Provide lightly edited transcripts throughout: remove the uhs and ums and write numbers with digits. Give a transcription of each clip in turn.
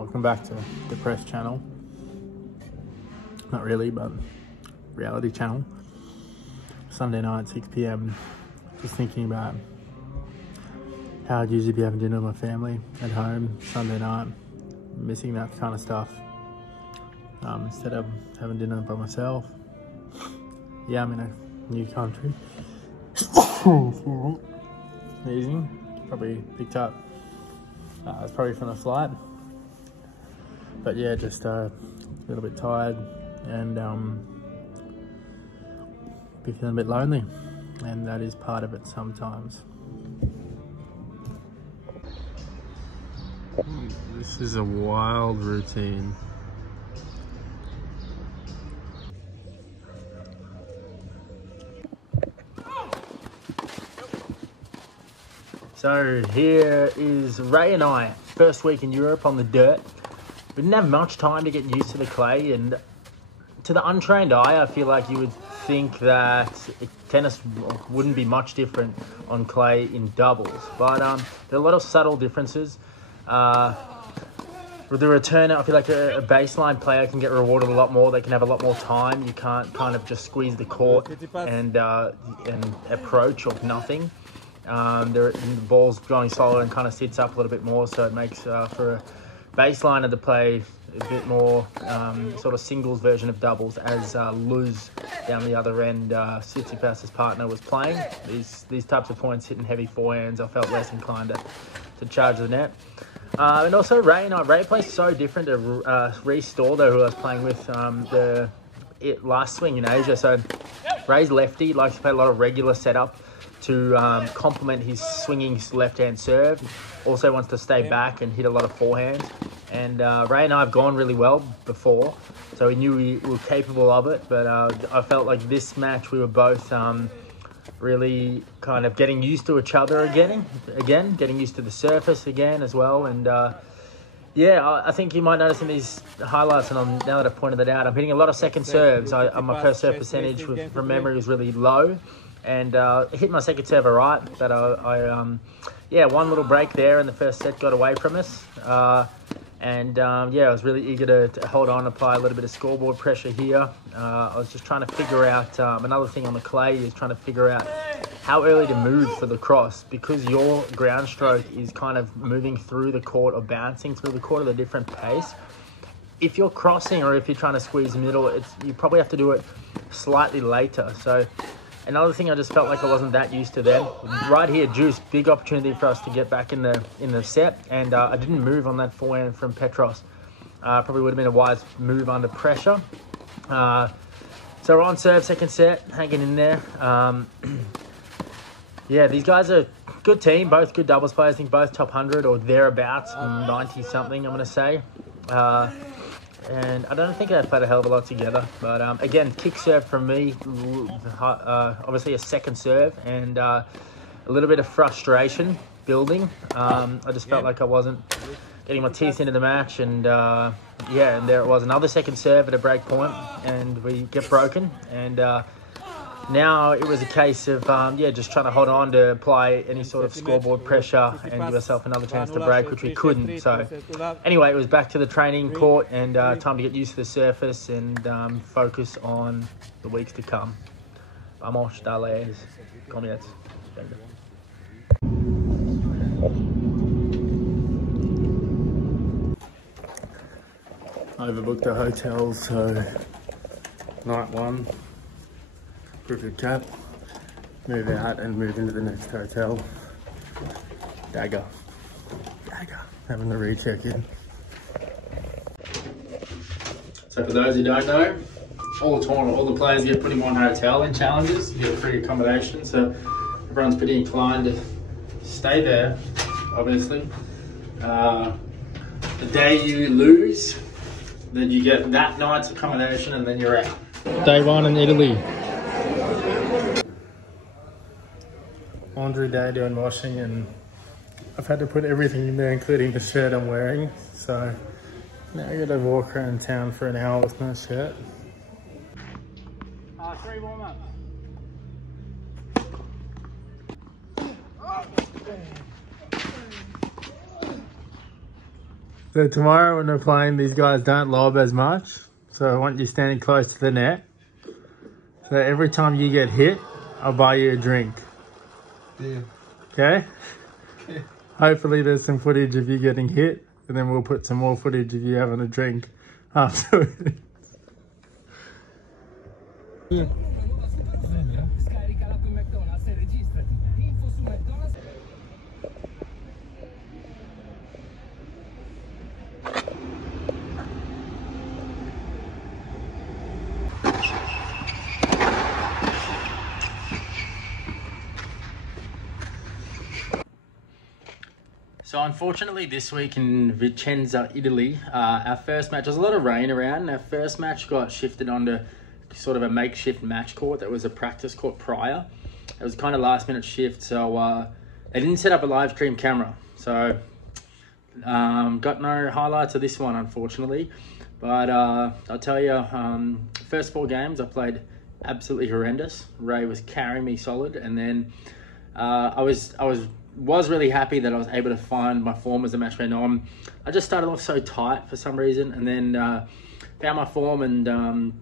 Welcome back to the Press channel. Not really, but reality channel. Sunday night, 6 PM. Just thinking about how I'd usually be having dinner with my family at home Sunday night. Missing that kind of stuff. Instead of having dinner by myself. Yeah, I'm in a new country. Sneezing. Probably picked up. It's probably from the flight. But yeah, just a little bit tired and be feeling a bit lonely. And that is part of it sometimes. This is a wild routine. So here is Ray and I, first week in Europe on the dirt. We didn't have much time to get used to the clay, and to the untrained eye, I feel like you would think that tennis wouldn't be much different on clay in doubles. But there are a lot of subtle differences. With the returner, I feel like a baseline player can get rewarded a lot more. They can have a lot more time. You can't kind of just squeeze the court and approach of nothing. The ball's going slower and kind of sits up a little bit more, so it makes for a baseline of the play a bit more sort of singles version of doubles, as Luz down the other end, Tsitsipas's partner, was playing. These types of points hitting heavy forehands, I felt less inclined to charge the net. And also Ray and I, Ray plays so different to Reece Stordo, who I was playing with last swing in Asia. So Ray's lefty, likes to play a lot of regular setup to complement his swinging left-hand serve. Also wants to stay back and hit a lot of forehands. And Ray and I have gone really well before, so we knew we were capable of it. But I felt like this match we were both really kind of getting used to each other again, getting used to the surface again as well. And yeah, I think you might notice in these highlights, and now that I've pointed that out, I'm hitting a lot of second serves. My first serve percentage from memory was really low. And hit my second serve right, but yeah, one little break there in the first set got away from us. Yeah, I was really eager to hold on, apply a little bit of scoreboard pressure here. I was just trying to figure out, another thing on the clay is trying to figure out how early to move for the cross, because your ground stroke is kind of moving through the court or bouncing through the court at a different pace. If you're crossing or if you're trying to squeeze the middle, you probably have to do it slightly later. So another thing I just felt like I wasn't that used to then. Right here, Juice, big opportunity for us to get back in the set, and I didn't move on that forehand from Petros. Probably would have been a wise move under pressure. So we're on serve, second set, hanging in there. Yeah, these guys are a good team, both good doubles players. I think both top 100 or thereabouts, 90 something, I'm going to say. And I don't think they've played a hell of a lot together. But again, kick serve from me, obviously a second serve, and a little bit of frustration building. I just felt like I wasn't getting my teeth into the match, and yeah, and there it was, another second serve at a break point, and we get broken. And now it was a case of, yeah, just trying to hold on to apply any sort of scoreboard pressure and give ourselves another chance to break, which we couldn't. So anyway, it was back to the training court and time to get used to the surface and focus on the weeks to come. Vamos, dales, comienza. Overbooked the hotel, so night one. Crooked cap, move out and move into the next hotel. Dagger, having the recheck in. So for those who don't know, all the players get put in one hotel in challenges. You get free accommodation, so everyone's pretty inclined to stay there, obviously. The day you lose, then you get that night's accommodation and then you're out. Day one in Italy. Laundry day, doing washing, and I've had to put everything in there, including the shirt I'm wearing. So now I gotta walk around town for an hour with no shirt. 3 warm-ups. So tomorrow when we're playing, these guys don't lob as much. So I want you standing close to the net. So every time you get hit, I'll buy you a drink. Deal. Okay? Hopefully there's some footage of you getting hit, and then we'll put some more footage of you having a drink afterwards. So unfortunately this week in Vicenza, Italy, our first match, there's a lot of rain around. Our first match got shifted onto sort of a makeshift match court that was a practice court prior. It was kind of last minute shift, so they didn't set up a live stream camera. So got no highlights of this one, unfortunately. But I'll tell you, first 4 games I played absolutely horrendous. Ray was carrying me solid, and then I was really happy that I was able to find my form as the match went on. I just started off so tight for some reason, and then found my form, and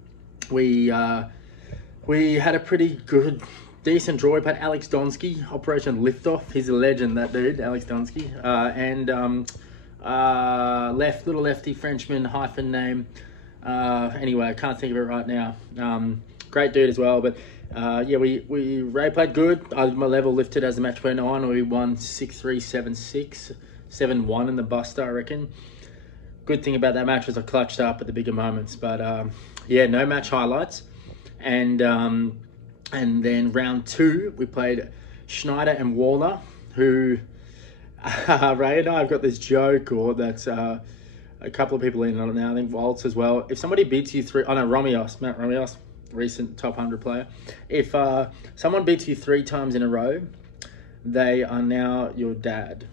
we had a pretty good, decent draw. We played Alex Donsky, Operation Liftoff. He's a legend, that dude, Alex Donsky. And little lefty Frenchman, hyphen name. Anyway, I can't think of it right now. Great dude as well, but yeah, Ray played good. My level lifted as the match went on. We won 6-3, 7-6, 7-1 in the Buster, I reckon. Good thing about that match was I clutched up at the bigger moments. But yeah, no match highlights. And then round 2, we played Schneider and Warner, who Ray and I have got this joke, or that's a couple of people in on it now. I think Waltz as well. If somebody beats you Matt Romios, recent top 100 player. If someone beats you 3 times in a row, they are now your dad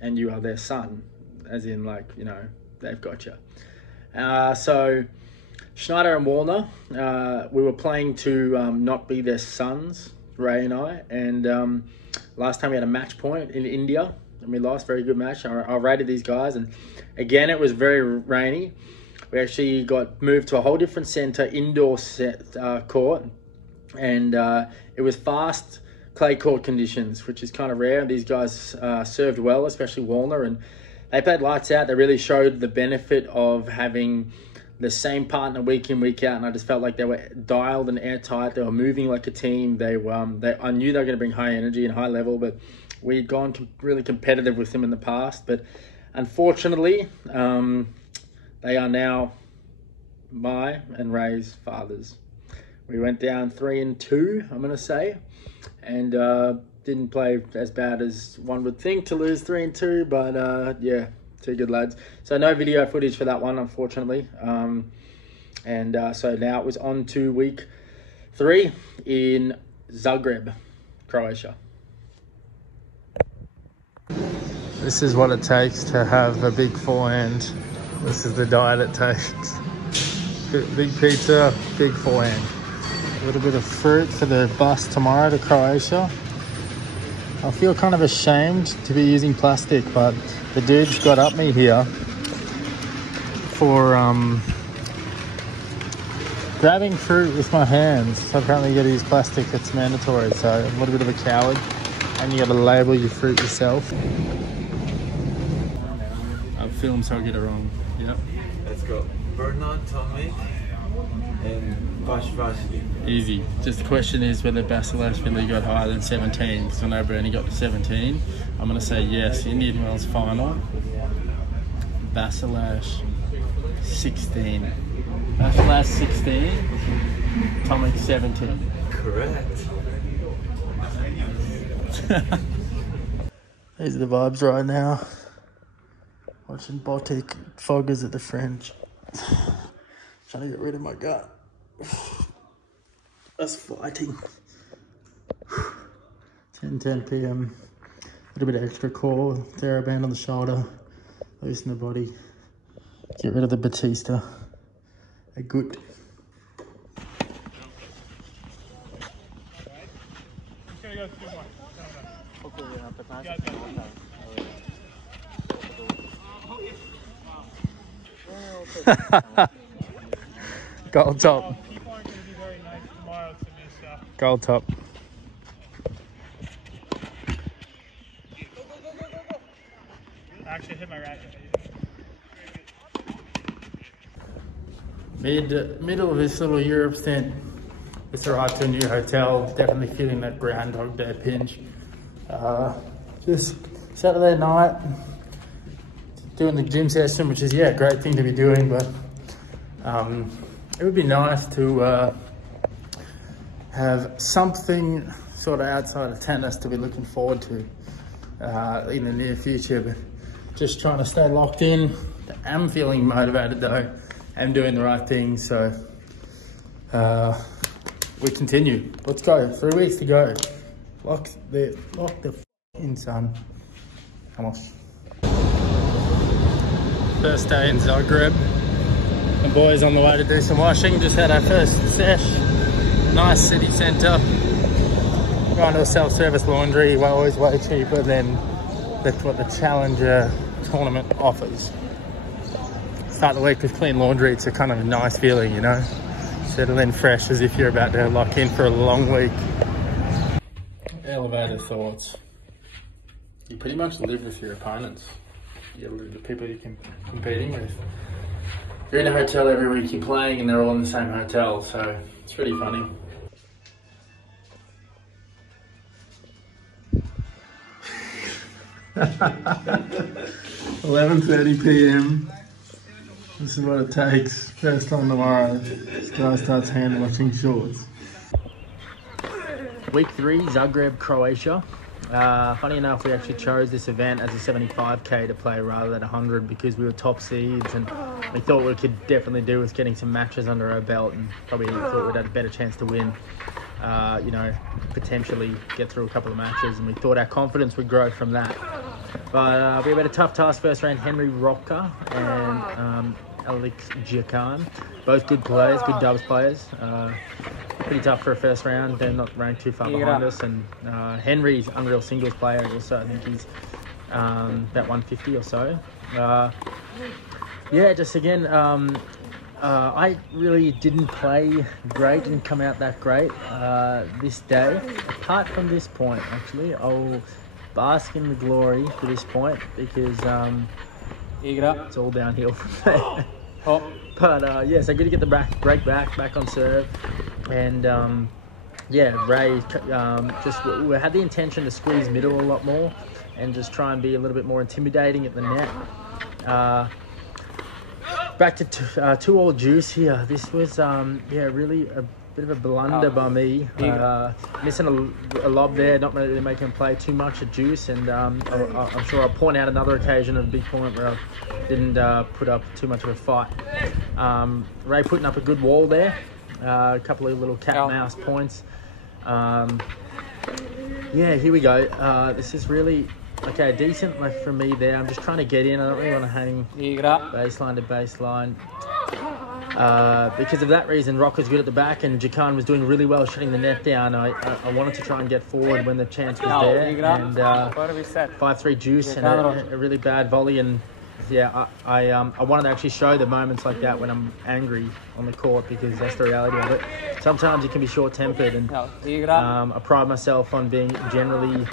and you are their son, as in, like, you know, they've got you. So Schneider and Warner, we were playing to not be their sons, Ray and I, and last time we had a match point in India and we lost. Very good match. I rated these guys, and again it was very rainy. We actually got moved to a whole different centre, indoor court, and it was fast clay court conditions, which is kind of rare. These guys served well, especially Warner, and they played lights out. They really showed the benefit of having the same partner week in, week out, and I just felt like they were dialed and airtight. They were moving like a team. I knew they were going to bring high energy and high level, but we'd gone really competitive with them in the past. But unfortunately, they are now my and Ray's fathers. We went down 3-2, I'm going to say, and didn't play as bad as one would think to lose 3-2, but yeah, 2 good lads. So no video footage for that one, unfortunately. So now it was on to week 3 in Zagreb, Croatia. This is what it takes to have a big forehand. This is the diet it takes. Big pizza, big forehand. A little bit of fruit for the bus tomorrow to Croatia. I feel kind of ashamed to be using plastic, but the dude's got up me here for grabbing fruit with my hands. So apparently you gotta use plastic, it's mandatory. So I'm a little bit of a coward, and you gotta label your fruit yourself. I've filmed so I get it wrong. Yep. Let's go. Bernard, Tomic, and Vashvashli. Easy. Just the question is whether Basilashvili got higher than 17, because I know Bernie got to 17. I'm going to say yes. Indian Wells final. Basilash 16. Basilash 16. Tomic 17. Correct. These are the vibes right now. Watching Baltic foggers at the French. Trying to get rid of my gut. That's fighting. 10:10 p.m. A little bit of extra core, TheraBand on the shoulder, loosen the body, get rid of the Batista. A good. Gold top. People aren't going to be very nice tomorrow to me, so. Gold top. I actually hit my racket. Middle of this little Europe stint. Just arrived to a new hotel. Definitely feeling that Groundhog Day pinch. Just Saturday night, doing the gym session, which is, yeah, a great thing to be doing, but it would be nice to have something sort of outside of tennis to be looking forward to in the near future, but just trying to stay locked in. I'm feeling motivated though. I'm doing the right thing, so we continue. Let's go. 3 weeks to go. Lock the in, son. Come on. First day in Zagreb. The boys on the way to do some washing. Just had our first sesh. Nice city centre. Going to a self-service laundry. Always way cheaper than that's what the Challenger tournament offers. Start the week with clean laundry. It's a kind of a nice feeling, you know. Settle in fresh as if you're about to lock in for a long week. Elevator thoughts. You pretty much live with your opponents. You live with the people you're competing with. You're in a hotel every week, you're playing and they're all in the same hotel, so it's pretty funny. $11:30 p.m. This is what it takes. First time tomorrow, this guy starts hand washing shorts. Week 3, Zagreb, Croatia. Funny enough, we actually chose this event as a 75k to play rather than 100 because we were top seeds and we thought we could definitely do with getting some matches under our belt and probably thought we'd had a better chance to win. You know, potentially get through a couple of matches, and we thought our confidence would grow from that. But we had a tough task first round. Henry Rocker and Alex Giacan, both good players, good dubs players. Pretty tough for a first round. They're not ranked too far behind us, and Henry's unreal singles player also. I think he's about 150 or so. Yeah, just again, I really didn't play great, didn't come out that great this day. Apart from this point, actually, I'll bask in the glory for this point because it's all downhill from there. But yeah, so good to get the break back on serve, and yeah, Ray we had the intention to squeeze middle a lot more and just try and be a little bit more intimidating at the net. Back to 2-all juice here. This was yeah, really a bit of a blunder by me, missing a lob there, not really making him play too much at juice, and I'm sure I'll point out another occasion of a big point where I didn't put up too much of a fight. Ray putting up a good wall there, a couple of little cat mouse points. Yeah, here we go. This is really okay, decent left from me there. I'm just trying to get in. I don't really want to hang baseline to baseline. Because of that reason, Rocker's good at the back and Giacan was doing really well shutting the net down. I wanted to try and get forward when the chance was there, and 5-3 juice and a really bad volley. And yeah, I wanted to actually show the moments like that when I'm angry on the court, because that's the reality of it. Sometimes you can be short-tempered, and I pride myself on being generally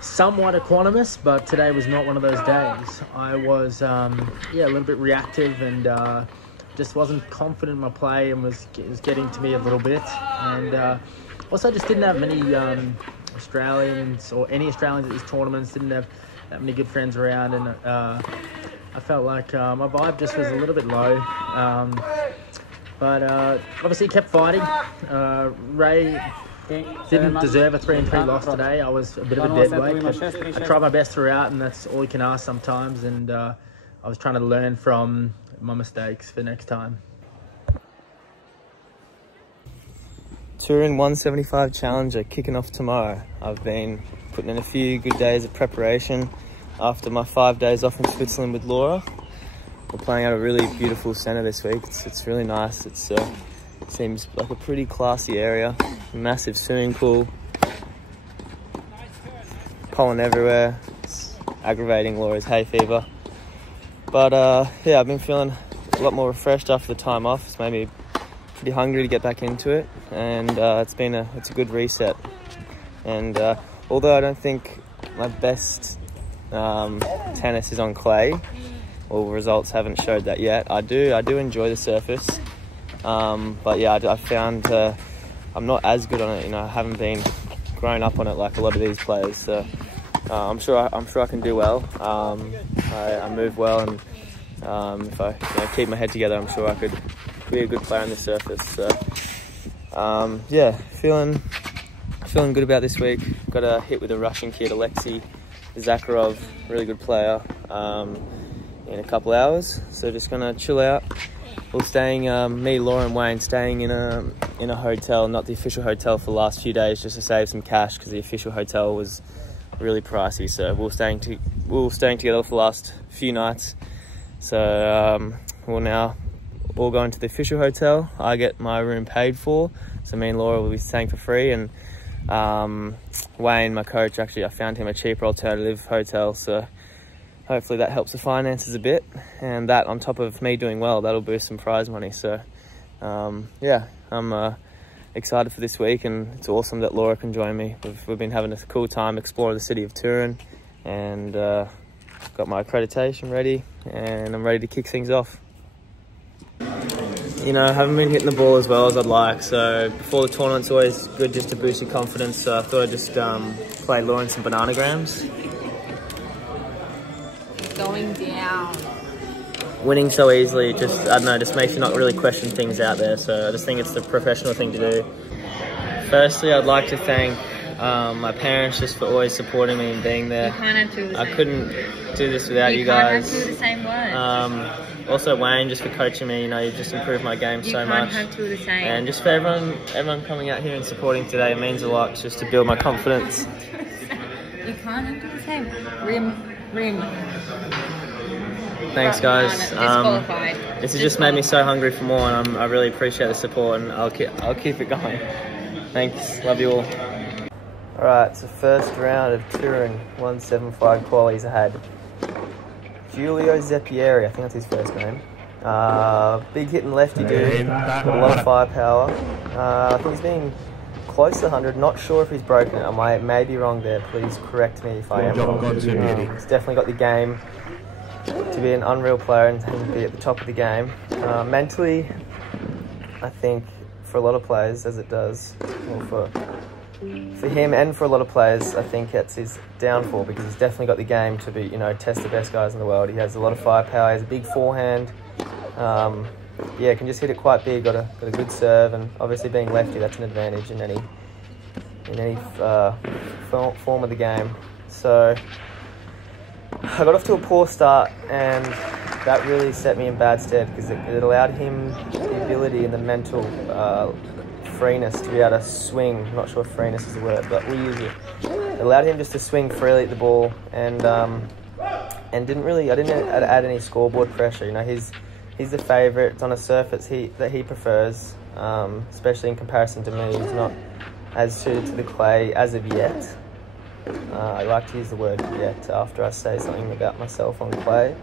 somewhat equanimous, but today was not one of those days. I was yeah, a little bit reactive and just wasn't confident in my play, and it was getting to me a little bit. And also just didn't have many Australians or any Australians at these tournaments. Didn't have that many good friends around, and I felt like my vibe just was a little bit low. But obviously kept fighting. Ray didn't deserve a 3-3 loss today. I was a bit of a dead weight. I tried my best throughout, and that's all you can ask sometimes. And I was trying to learn from my mistakes for next time. Turin 175 Challenger kicking off tomorrow. I've been putting in a few good days of preparation after my 5 days off in Switzerland with Laura. We're playing at a really beautiful centre this week. It's really nice. It seems like a pretty classy area. A massive swimming pool. Pollen everywhere. It's aggravating Laura's hay fever. But yeah, I've been feeling a lot more refreshed after the time off. It's made me pretty hungry to get back into it, and it's a good reset. And although I don't think my best tennis is on clay, well, results haven't showed that yet. I do enjoy the surface, but yeah, I found I'm not as good on it. You know, I haven't been grown up on it like a lot of these players. So I'm sure I can do well. I move well, and if I keep my head together, I'm sure I could be a good player on the surface. So yeah, feeling good about this week. Got a hit with a Russian kid, Alexei Zagreb, really good player, in a couple hours. So just gonna chill out. We're staying, me, Laura and Wayne, staying in a hotel, not the official hotel, for the last few days, just to save some cash, because the official hotel was really pricey. So we were staying together for the last few nights. So we'll now all go into the official hotel. I get my room paid for, so me and Laura will be staying for free. And Wayne, my coach, actually I found him a cheaper alternative hotel, so hopefully that helps the finances a bit, and that on top of me doing well, that'll boost some prize money. So yeah, I'm excited for this week, and it's awesome that Laura can join me. We've been having a cool time exploring the city of Turin, and got my accreditation ready, and I'm ready to kick things off. You know, I haven't been hitting the ball as well as I'd like, so before the tournament's always good just to boost your confidence. So I thought I'd just play Laura in some bananagrams. Going down. Winning so easily, just, I don't know, just makes you not really question things out there. So I just think it's the professional thing to do. Firstly, I'd like to thank my parents just for always supporting me and being there. You can't have two of the same. I couldn't do this without you guys. You can't have two of the same words. Also Wayne, just for coaching me. You know, you've just improved my game so much. You can't have two of the same. And just for everyone coming out here and supporting today, it means a lot just to build my confidence. You can't have two of the same. Rim. Thanks, guys. Disqualified. This has just made me so hungry for more, and I really appreciate the support, and I'll keep it going. Thanks. Love you all. All right, so first round of Turin 175 qualies I had. Giulio Zeppieri, I think that's his first name. Big hitting lefty dude, got a lot of firepower. I think he's been close to 100, not sure if he's broken it. I may be wrong there, please correct me if I am wrong. He's definitely got the game to be an unreal player and be at the top of the game. Mentally, I think for a lot of players, as it does, well, for him and for a lot of players, I think it's his downfall, because he's definitely got the game to be, you know, test the best guys in the world. He has a lot of firepower, he has a big forehand. Yeah, can just hit it quite big, got a good serve, and obviously being lefty, that's an advantage in any form of the game. So I got off to a poor start, and that really set me in bad stead, because it allowed him the ability and the mental freeness to be able to swing. I'm not sure if freeness is the word, but we'll use it. It allowed him just to swing freely at the ball, and I didn't add any scoreboard pressure. You know, he's the favourite. It's on a surface that he prefers, especially in comparison to me. He's not as suited to the clay as of yet. I like to use the word yet after I say something about myself on clay.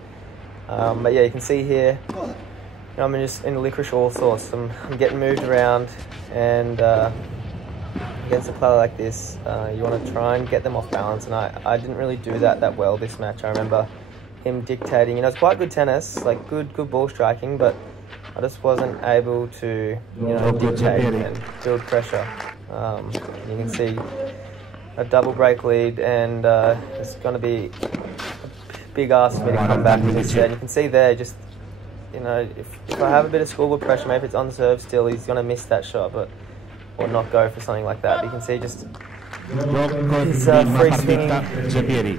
But yeah, you can see here, you know, I'm just in licorice all sorts. I'm getting moved around, and against a player like this, you want to try and get them off balance, and I didn't really do that well this match. I remember him dictating. You know, it's quite good tennis, like good ball striking, but I just wasn't able to, you know, dictate and build pressure. You can see a double break lead, and it's going to be a big ask for me to come back instead. You can see there, just, you know, if I have a bit of scoreboard pressure, maybe it's on serve still, he's going to miss that shot, or not go for something like that. But you can see just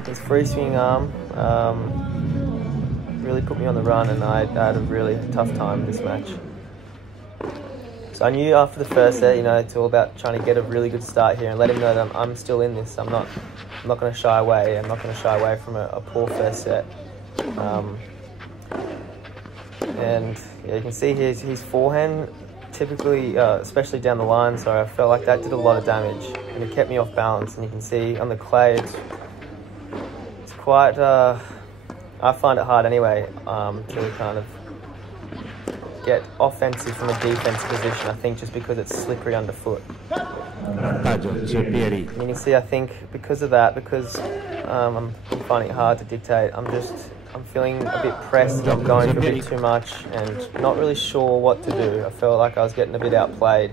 his free swinging arm really put me on the run, and I had a really tough time this match. So I knew after the first set, you know, it's all about trying to get a really good start here and let him know that I'm still in this. I'm not going to shy away. I'm not going to shy away from a poor first set. And yeah, you can see his forehand, typically, especially down the line, so I felt like that did a lot of damage, and it kept me off balance. And you can see on the clay, it's quite, I I find it hard anyway to kind of get offensive from a defensive position, I think, just because it's slippery underfoot. And you can see, I think, because of that, because I'm finding it hard to dictate, I'm feeling a bit pressed, I'm going for a bit too much and not really sure what to do. I felt like I was getting a bit outplayed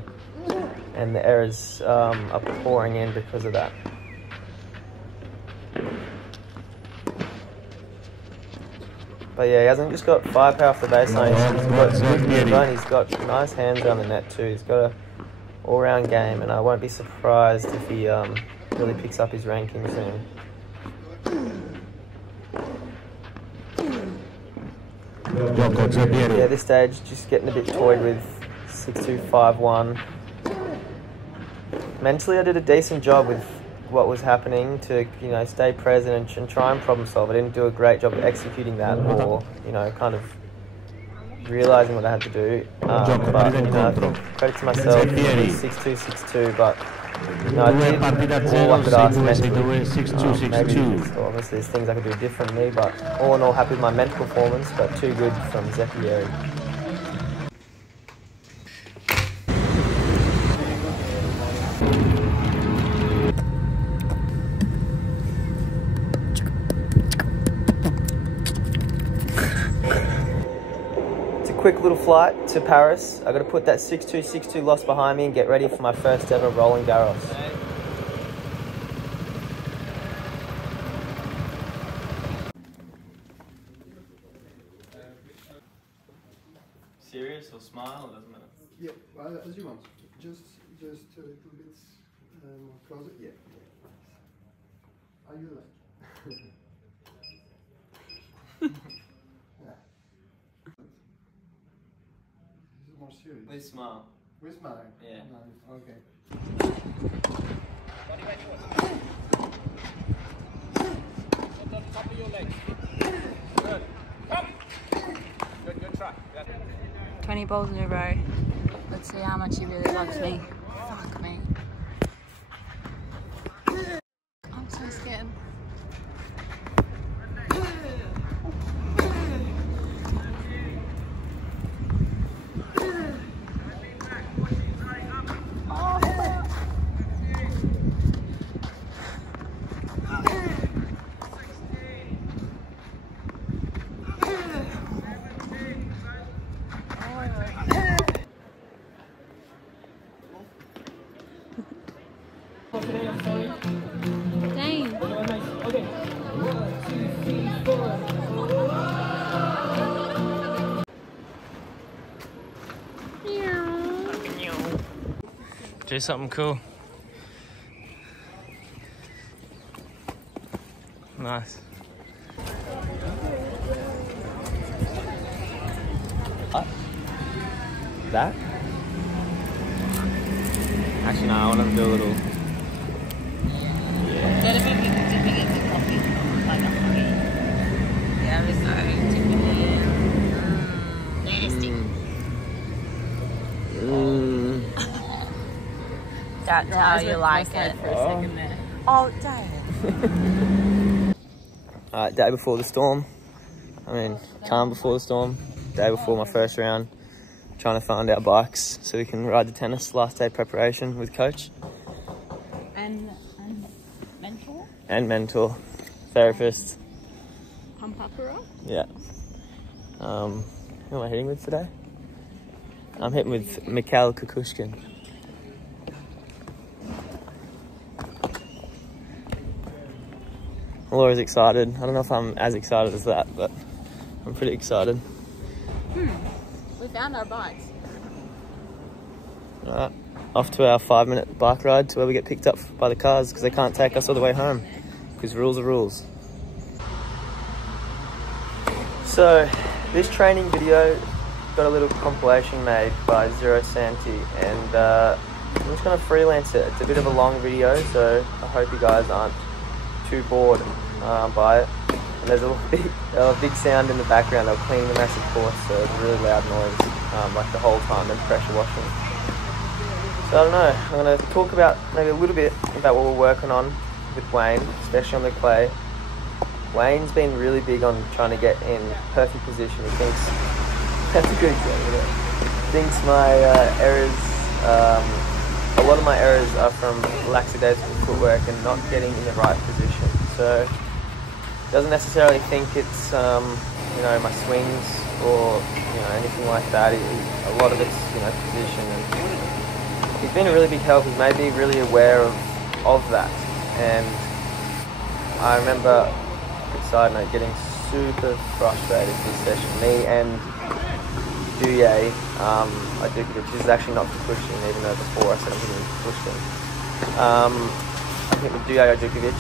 and the errors are pouring in because of that. But yeah, he hasn't just got firepower off the baseline, he's got nice hands around the net too. He's got a all-round game, and I won't be surprised if he really picks up his ranking soon. Yeah, this stage just getting a bit toyed with 6-2, 5-1. Mentally, I did a decent job with what was happening to, you know, stay present and try and problem solve. I didn't do a great job of executing that or, you know, kind of realising what I had to do. But, you know, I think credit to myself, 6-2, 6-2, but, you know, I did all I could ask mentally. Maybe obviously there's things I could do differently, but all in all, happy with my mental performance, but too good from Zagreb. Quick little flight to Paris. I got to put that 6-2, 6-2 loss behind me and get ready for my first ever Roland Garros. Serious or smile? It doesn't matter. Yeah, well, as you want. Just a little bit closer. Yeah. How you like? More serious. With smile. With smile? Yeah. Okay. Put on top of your legs. Good. Come. Good try. 20 balls in a row. Let's see how much he really loves me. Fuck me. I'm so scared. Dane. Okay. Do something cool. Nice. What? That? Actually, no, I want to do a little. Yeah, we go. Dipping in. Nasty. That's how you like it. For a second there. Oh, dang. Alright, day before the storm. I mean, calm before the storm. Day before my first round. Trying to find our bikes so we can ride the tennis. Last day preparation with coach. And mentor? And mentor. Therapist. Pump up her up? Yeah. Who am I hitting with today? I'm hitting with Mikhail Kukushkin. Laura's excited. I don't know if I'm as excited as that, but I'm pretty excited. We found our bikes. Alright, off to our 5-minute bike ride to where we get picked up by the cars because they can't take us all the way home because rules are rules. So, this training video got a little compilation made by Zero Santi and I'm just going to freelance it. It's a bit of a long video, so I hope you guys aren't too bored by it. And there's a big sound in the background. They're cleaning the massive course, so it's a really loud noise like the whole time, and pressure washing. So I don't know, I'm going to talk about maybe a little bit about what we're working on with Wayne, especially on the clay. Wayne's been really big on trying to get in perfect position. He thinks that's a good game. Thinks my errors, a lot of my errors are from lackadaisical footwork and not getting in the right position. So he doesn't necessarily think it's you know, my swings or you know, anything like that. A lot of it's, you know, position. And he's been a really big help. He's made me really aware of that. And I remember, side note, getting super frustrated this session. Me and Duye, Adukovic is actually not pushing, even though before I said I'm going to push them. I think with Duye Adukovic,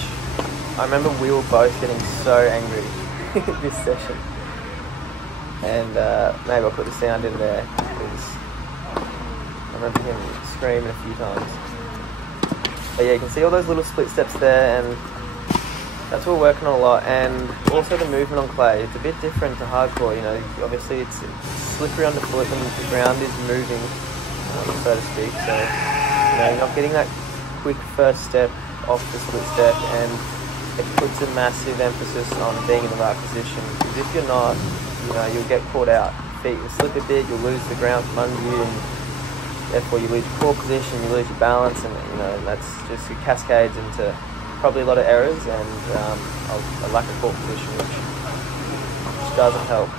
I remember we were both getting so angry this session. And maybe I'll put the sound in there because I remember him screaming a few times. But yeah, you can see all those little split steps there, and that's what we're working on a lot. And also the movement on clay, it's a bit different to hardcore, you know. Obviously it's slippery underfoot and the ground is moving, so to speak. So, you know, you're not getting that quick first step off the split step, and it puts a massive emphasis on being in the right position. Because if you're not, you know, you'll get caught out. Feet will slip a bit, you'll lose the ground from under you, and therefore you lose your core position, you lose your balance, and you know, and that's just, it cascades into probably a lot of errors and a lack of core position, which doesn't help.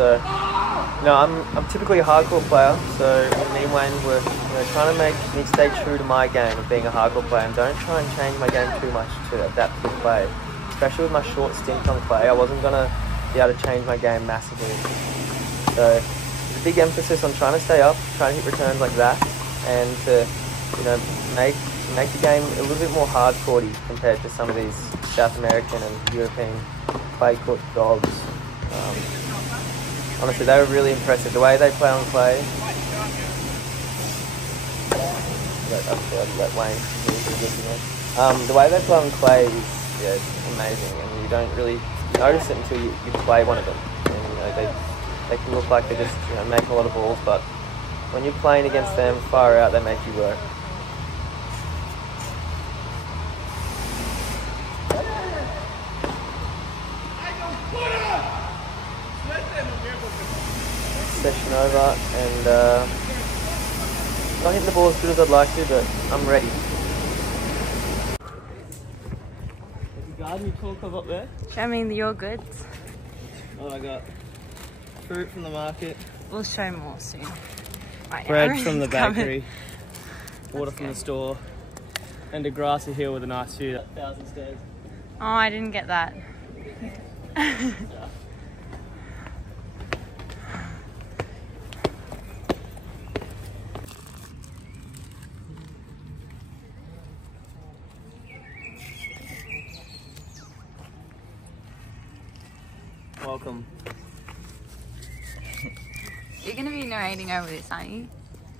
So, you know, I'm typically a hardcore player, so me and Wayne were, you know, trying to make me stay true to my game of being a hardcore player, and don't try and change my game too much to adapt to the play. Especially with my short stint on clay, I wasn't going to be able to change my game massively. So there's a big emphasis on trying to stay up, trying to hit returns like that, and to, you know, make the game a little bit more hardcore-y compared to some of these South American and European clay court dogs. Honestly, they were really impressive. The way they play on clay. Let Wayne. The way they play on clay is, yeah, it's amazing, and you don't really notice it until you play one of them. And you know, they can look like they're just, you know, making a lot of balls, but when you're playing against them far out, they make you work. Session over, and not hitting the ball as good as I'd like to, but I'm ready. Have you got any talk of up there? Show me the yogurts. Oh, I got fruit from the market. We'll show more soon. Right, Bread from the bakery. Water That's from good. the store. And a grassy hill with a nice view at 1,000 stairs. Oh, I didn't get that. Welcome. You're going to be narrating over this, aren't you?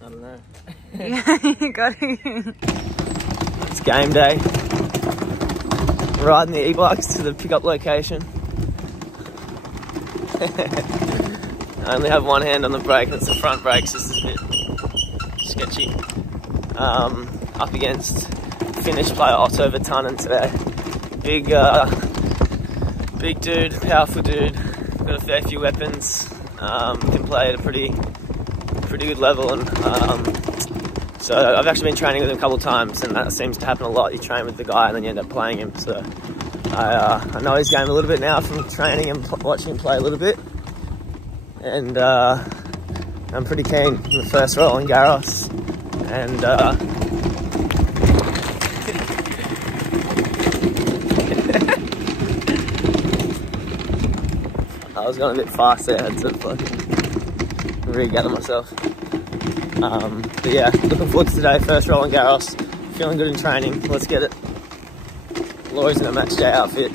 I don't know. Yeah, you got to. It's game day. Riding the e-bikes to the pickup location. I only have one hand on the brake, that's the front brakes, this is a bit sketchy. Up against Finnish player Otto Vatanen today. Big dude, powerful dude, got a fair few weapons, can play at a pretty good level, and so I've actually been training with him a couple of times, and that seems to happen a lot. You train with the guy and then you end up playing him, so I know his game a little bit now from training and watching him play a little bit, and I'm pretty keen in the first roll in Garros, and I was going a bit fast there, I had to fucking regather myself. But yeah, looking forward to today, first roll in Garros. Feeling good in training, let's get it. Laurie's in a match day outfit.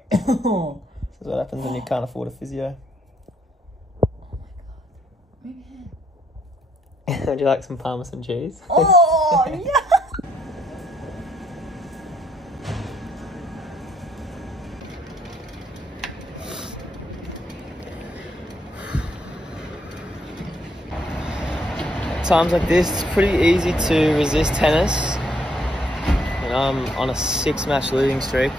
This is what happens when you can't afford a physio. Would you like some Parmesan cheese? Oh, yeah. Times like this, it's pretty easy to resist tennis. You know, I'm on a 6-match losing streak.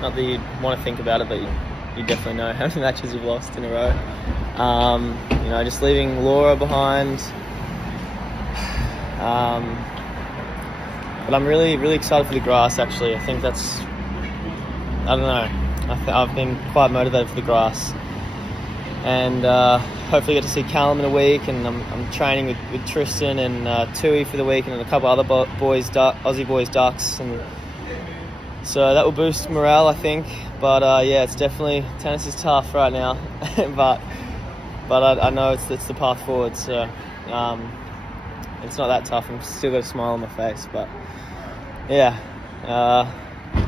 Not that you'd want to think about it, but you definitely know how many matches you've lost in a row. You know, just leaving Laura behind. But I'm really excited for the grass, actually. I think that's, I don't know, I've been quite motivated for the grass. And hopefully get to see Calum in a week, and I'm training with Tristan and Tui for the week, and a couple other boys, Aussie boys ducks, and so that will boost morale, I think. But yeah, it's definitely, tennis is tough right now, but I know it's the path forward. So it's not that tough. I'm still got a smile on my face, but yeah,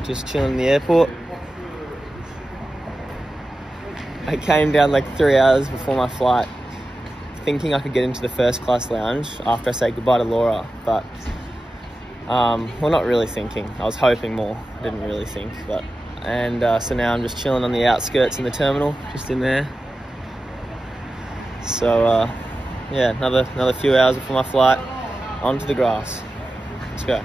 just chilling in the airport. I came down like 3 hours before my flight, thinking I could get into the first class lounge after I say goodbye to Laura, but well, not really thinking. I was hoping more. I didn't really think, but so now I'm just chilling on the outskirts in the terminal, just in there. So yeah, another few hours before my flight, onto the grass. Let's go.